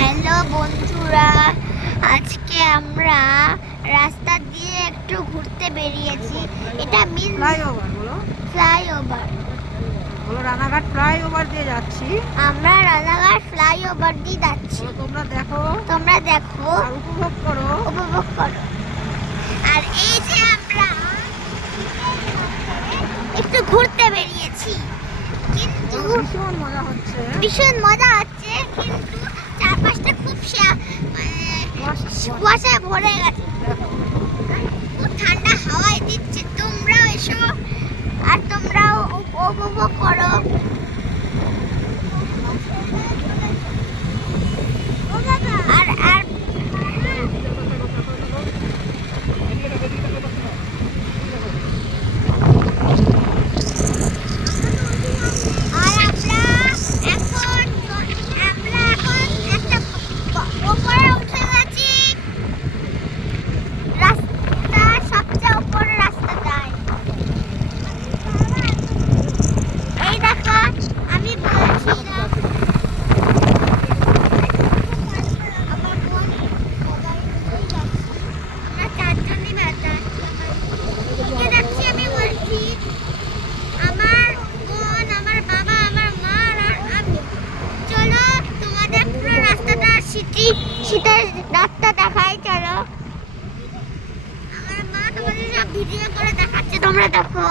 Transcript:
Hello বন্ধুরা, আজকে আমরা রাস্তা দিয়ে একটু ঘুরতে বেরিয়েছি। এটা মিন ফ্লাইওভার বলো ফ্লাইওভার। বলো রানাঘাট ফ্লাইওভার দিয়ে যাচ্ছি। আমরা রানাঘাট ফ্লাইওভার দিয়ে যাচ্ছি। তোমরা দেখো আর উপভোগ করো। আর এই যে আমরা একটু ঘুরতে বেরিয়েছি, কিন্তু ভীষণ মজা হচ্ছে কিন্তু চারপাশটা খুব কুয়াশায় ভরে গেছে। খুব ঠান্ডা হাওয়ায় দিচ্ছে। তোমরাও এসো আর তোমরাও উপভোগ করো। আর আর শীতের রাস্তা দেখাই, চলো। আমার মা তোমাদের সব ভিডিও করে দেখাচ্ছে, তোমরা দেখো।